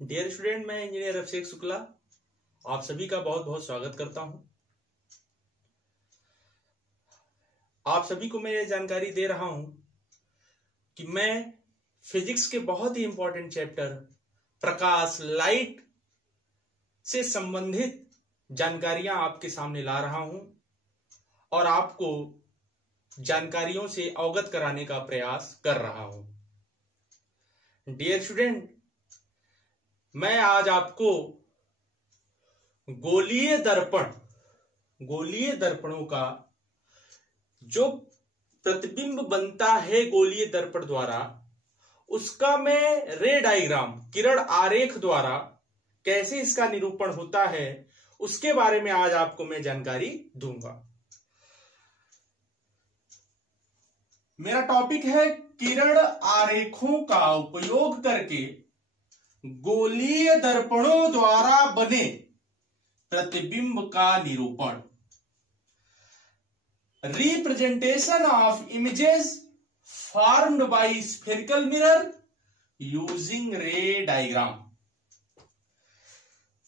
Dear student, मैं engineer अभिषेक शुक्ला आप सभी का बहुत बहुत स्वागत करता हूं। आप सभी को मैं ये जानकारी दे रहा हूं कि मैं फिजिक्स के बहुत ही इंपॉर्टेंट चैप्टर प्रकाश लाइट से संबंधित जानकारियां आपके सामने ला रहा हूं और आपको जानकारियों से अवगत कराने का प्रयास कर रहा हूं। डियर स्टूडेंट, मैं आज आपको गोलीय दर्पणों का जो प्रतिबिंब बनता है गोलीय दर्पण द्वारा, उसका मैं रे डायग्राम किरण आरेख द्वारा कैसे इसका निरूपण होता है उसके बारे में आज आपको मैं जानकारी दूंगा। मेरा टॉपिक है किरण आरेखों का उपयोग करके गोलीय दर्पणों द्वारा बने प्रतिबिंब का निरूपण। Representation of images formed by spherical mirror using ray diagram.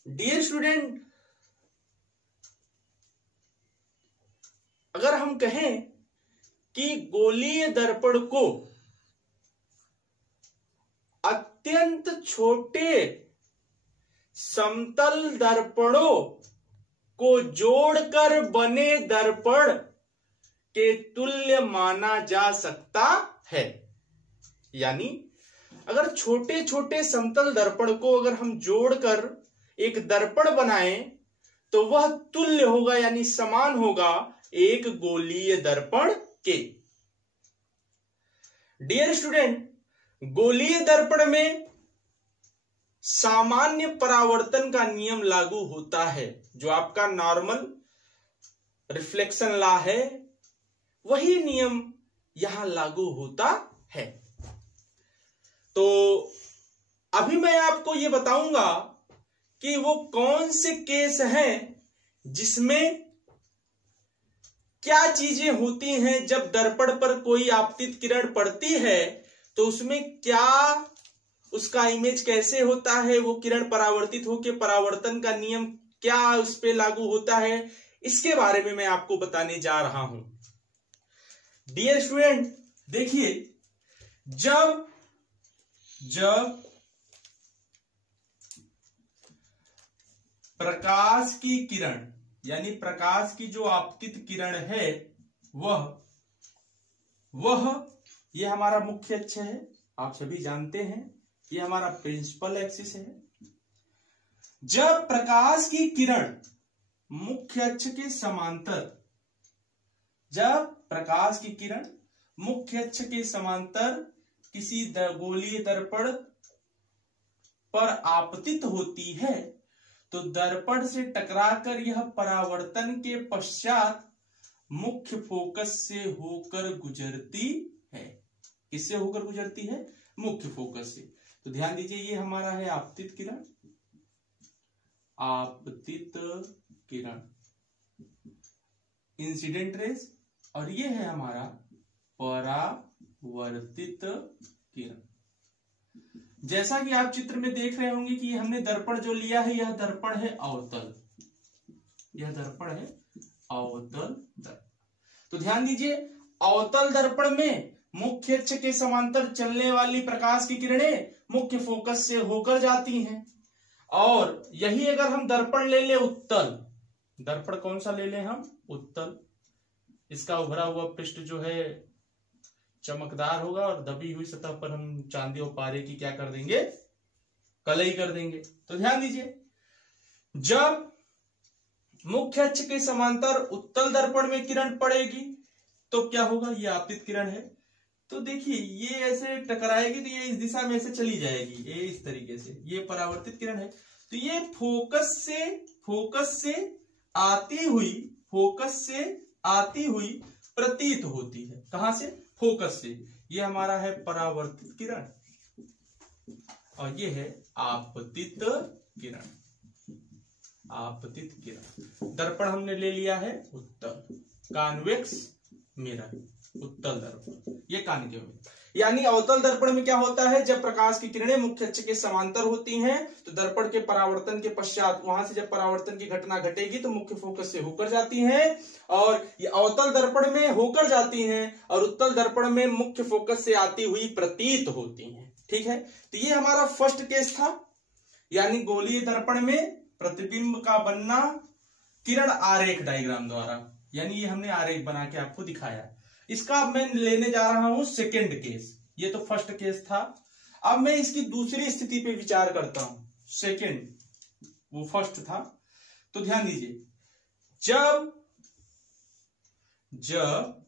Dear student, अगर हम कहें कि गोलीय दर्पण को अत्यंत छोटे समतल दर्पणों को जोड़कर बने दर्पण के तुल्य माना जा सकता है। यानी अगर छोटे छोटे समतल दर्पण को अगर हम जोड़कर एक दर्पण बनाएं तो वह तुल्य होगा, यानी समान होगा एक गोलीय दर्पण के। डियर स्टूडेंट, गोलीय दर्पण में सामान्य परावर्तन का नियम लागू होता है। जो आपका नॉर्मल रिफ्लेक्शन लॉ है वही नियम यहां लागू होता है। तो अभी मैं आपको यह बताऊंगा कि वो कौन से केस हैं जिसमें क्या चीजें होती हैं जब दर्पण पर कोई आपतित किरण पड़ती है तो उसमें क्या उसका इमेज कैसे होता है, वो किरण परावर्तित होकर परावर्तन का नियम क्या उस पे लागू होता है, इसके बारे में मैं आपको बताने जा रहा हूं। डियर स्टूडेंट, देखिए, जब प्रकाश की किरण यानी प्रकाश की जो आपतित किरण है वह ये हमारा मुख्य अक्ष है, आप सभी जानते हैं ये हमारा प्रिंसिपल एक्सिस है। जब प्रकाश की किरण मुख्य अक्ष के समांतर किसी गोलीय दर्पण पर आपतित होती है तो दर्पण से टकराकर यह परावर्तन के पश्चात मुख्य फोकस से होकर गुजरती है। किससे होकर गुजरती है? मुख्य फोकस से। तो ध्यान दीजिए, ये हमारा है आपतित किरण इंसिडेंट रेज, और ये है हमारा परावर्तित किरण। जैसा कि आप चित्र में देख रहे होंगे कि हमने दर्पण जो लिया है यह दर्पण है अवतल, दर्पण। तो ध्यान दीजिए, अवतल दर्पण में मुख्य अक्ष के समांतर चलने वाली प्रकाश की किरणें मुख्य फोकस से होकर जाती हैं। और यही अगर हम दर्पण ले ले उत्तल, दर्पण कौन सा ले लें हम? उत्तल। इसका उभरा हुआ पृष्ठ जो है चमकदार होगा और दबी हुई सतह पर हम चांदी और पारे की क्या कर देंगे? कलई कर देंगे। तो ध्यान दीजिए, जब मुख्य अक्ष के समांतर उत्तल दर्पण में किरण पड़ेगी तो क्या होगा? ये आपतित किरण है, तो देखिए ये ऐसे टकराएगी तो ये इस दिशा में ऐसे चली जाएगी, ये इस तरीके से, ये परावर्तित किरण है। तो ये फोकस से आती हुई प्रतीत होती है। कहां से? फोकस से। ये हमारा है परावर्तित किरण और ये है आपतित किरण। दर्पण हमने ले लिया है उत्तल, कॉन्वेक्स मिरर, उत्तल दर्पण, ये कॉन्केव। यानी अवतल दर्पण में क्या होता है, जब प्रकाश की किरणें मुख्य अक्ष के समांतर होती हैं तो दर्पण के परावर्तन के पश्चात वहां से जब परावर्तन की घटना घटेगी तो मुख्य फोकस से होकर जाती हैं, और ये अवतल दर्पण में होकर जाती हैं और उत्तल दर्पण में मुख्य फोकस से आती हुई प्रतीत होती हैं। ठीक है, तो ये हमारा फर्स्ट केस था, यानी गोलीय दर्पण में प्रतिबिंब का बनना किरण आरेख डायग्राम द्वारा, यानी ये हमने आरेख बना के आपको दिखाया। इसका मैं लेने जा रहा हूं सेकेंड केस, ये तो फर्स्ट केस था। अब मैं इसकी दूसरी स्थिति पे विचार करता हूं। सेकेंड, वो फर्स्ट था, तो ध्यान दीजिए, जब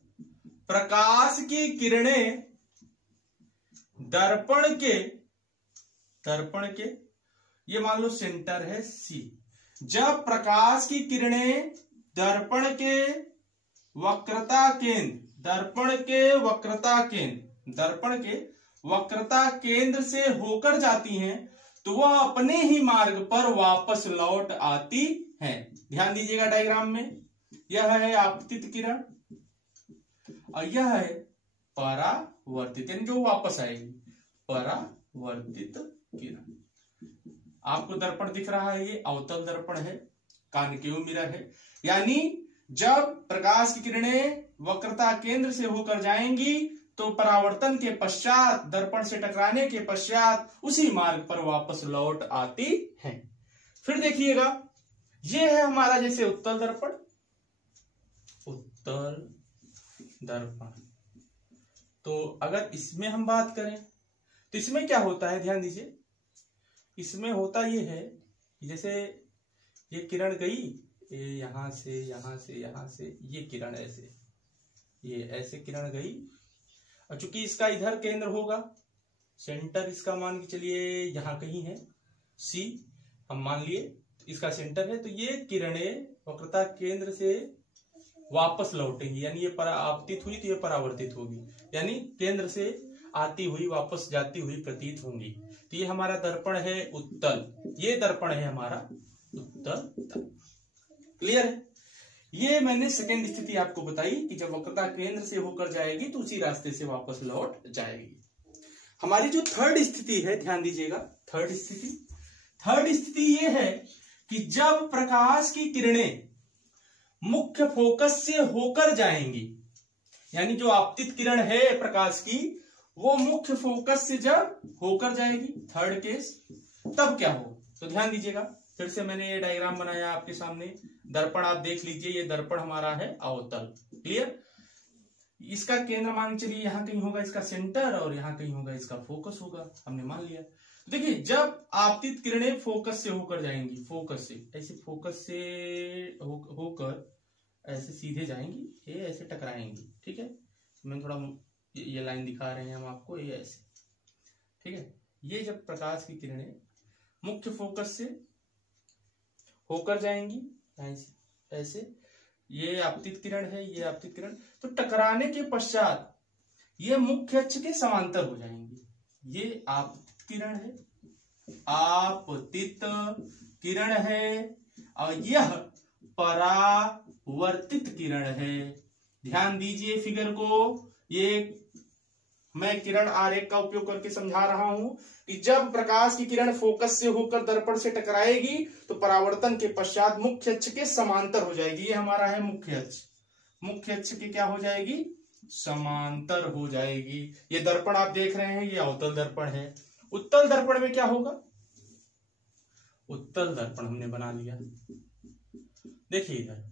प्रकाश की किरणें दर्पण के ये मान लो सेंटर है सी, जब प्रकाश की किरणें दर्पण के वक्रता केंद्र से होकर जाती हैं तो वह अपने ही मार्ग पर वापस लौट आती हैं। ध्यान दीजिएगा डायग्राम में, यह है आपतित किरण और यह है परावर्तित, यानी जो वापस आएगी, परावर्तित किरण। आपको दर्पण दिख रहा है, ये अवतल दर्पण है, कॉनकेव मिरर है। यानी जब प्रकाश की किरणें वक्रता केंद्र से होकर जाएंगी तो परावर्तन के पश्चात, दर्पण से टकराने के पश्चात उसी मार्ग पर वापस लौट आती हैं। फिर देखिएगा, ये है हमारा जैसे उत्तल दर्पण, तो अगर इसमें हम बात करें तो इसमें क्या होता है, ध्यान दीजिए, इसमें होता ये है कि जैसे ये किरण गई यहां से ये किरण ऐसे, ये ऐसे किरण गई, और चूंकि इसका इधर केंद्र होगा, सेंटर इसका मान के चलिए यहां कहीं है सी, हम मान लिए इसका सेंटर है, तो ये किरणें वक्रता केंद्र से वापस लौटेंगी, यानी ये आपतित हुई तो ये परावर्तित होगी, यानी केंद्र से आती हुई वापस जाती हुई प्रतीत होंगी। तो ये हमारा दर्पण है उत्तल, ये दर्पण है हमारा उत्तल। क्लियर है? ये मैंने सेकेंड स्थिति आपको बताई कि जब वक्रता केंद्र से होकर जाएगी तो उसी रास्ते से वापस लौट जाएगी। हमारी जो थर्ड स्थिति है, ध्यान दीजिएगा, थर्ड स्थिति ये है कि जब प्रकाश की किरणें मुख्य फोकस से होकर जाएंगी, यानी जो आपतित किरण है प्रकाश की वो मुख्य फोकस से जब होकर जाएगी, थर्ड केस, तब क्या हो, तो ध्यान दीजिएगा, फिर से मैंने ये डायग्राम बनाया आपके सामने, दर्पण आप देख लीजिए, ये दर्पण हमारा है अवतल। क्लियर? इसका केंद्र मान चलिए यहां कहीं होगा इसका सेंटर, और यहां कहीं होगा इसका फोकस होगा, हमने मान लिया। देखिए, जब आपतित किरणें फोकस से होकर जाएंगी, फोकस से ऐसे, फोकस से होकर ऐसे सीधे जाएंगी, ये ऐसे टकराएंगी। ठीक है, मैं थोड़ा ये लाइन दिखा रहे हैं हम आपको, ये ऐसे, ठीक है। ये जब प्रकाश की किरणें मुख्य फोकस से होकर जाएंगी ऐसे, ये आपतित किरण है, ये आपतित किरण, तो टकराने के पश्चात ये मुख्य अक्ष के समांतर हो जाएंगी। ये आपतित किरण है, आपतित किरण है, और यह परावर्तित किरण है। ध्यान दीजिए फिगर को, ये मैं किरण आरेख का उपयोग करके समझा रहा हूं कि जब प्रकाश की किरण फोकस से होकर दर्पण से टकराएगी तो परावर्तन के पश्चात मुख्य अक्ष के समांतर हो जाएगी। ये हमारा है मुख्य अक्ष, मुख्य अक्ष के क्या हो जाएगी, समांतर हो जाएगी। ये दर्पण आप देख रहे हैं, ये अवतल दर्पण है। उत्तल दर्पण में क्या होगा, उत्तल दर्पण हमने बना लिया। देखिए इधर,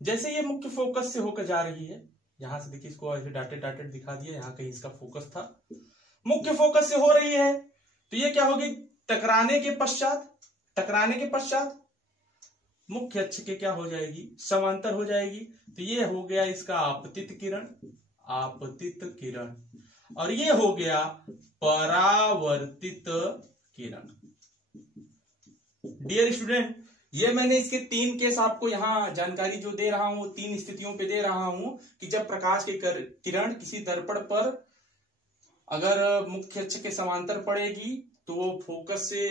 जैसे ये मुख्य फोकस से होकर जा रही है, यहां से देखिए, इसको ऐसे डाटेड दिखा दिया, यहां कहीं इसका फोकस था, मुख्य फोकस से हो रही है, तो ये क्या होगी, टकराने के पश्चात मुख्य अक्ष के क्या हो जाएगी, समांतर हो जाएगी। तो ये हो गया इसका आपतित किरण, और ये हो गया परावर्तित किरण। डियर स्टूडेंट, ये मैंने इसके 3 केस आपको यहाँ जानकारी जो दे रहा हूं, 3 स्थितियों पे दे रहा हूं कि जब प्रकाश की किरण किसी दर्पण पर अगर मुख्य अक्ष के समांतर पड़ेगी तो वो फोकस से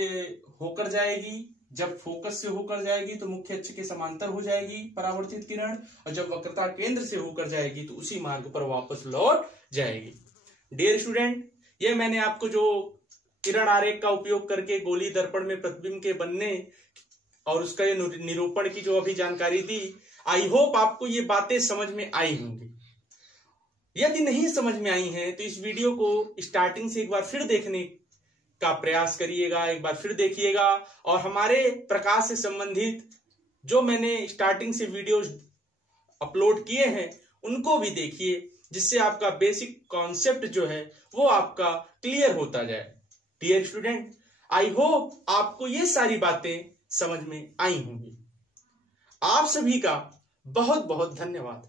होकर जाएगी, जब फोकस से होकर जाएगी तो मुख्य अक्ष के समांतर हो जाएगी परावर्तित किरण, और जब वक्रता केंद्र से होकर जाएगी तो उसी मार्ग पर वापस लौट जाएगी। डियर स्टूडेंट, ये मैंने आपको जो किरण आरेख का उपयोग करके गोली दर्पण में प्रतिबिंब के बनने और उसका ये निरूपण की जो अभी जानकारी दी, आई होप आपको ये बातें समझ में आई होंगी। यदि नहीं समझ में आई हैं तो इस वीडियो को स्टार्टिंग से एक बार फिर देखने का प्रयास करिएगा, एक बार फिर देखिएगा, और हमारे प्रकाश से संबंधित जो मैंने स्टार्टिंग से वीडियोस अपलोड किए हैं उनको भी देखिए, जिससे आपका बेसिक कॉन्सेप्ट जो है वो आपका क्लियर होता जाए। डियर स्टूडेंट, आई होप आपको ये सारी बातें समझ में आई होंगी। आप सभी का बहुत बहुत धन्यवाद।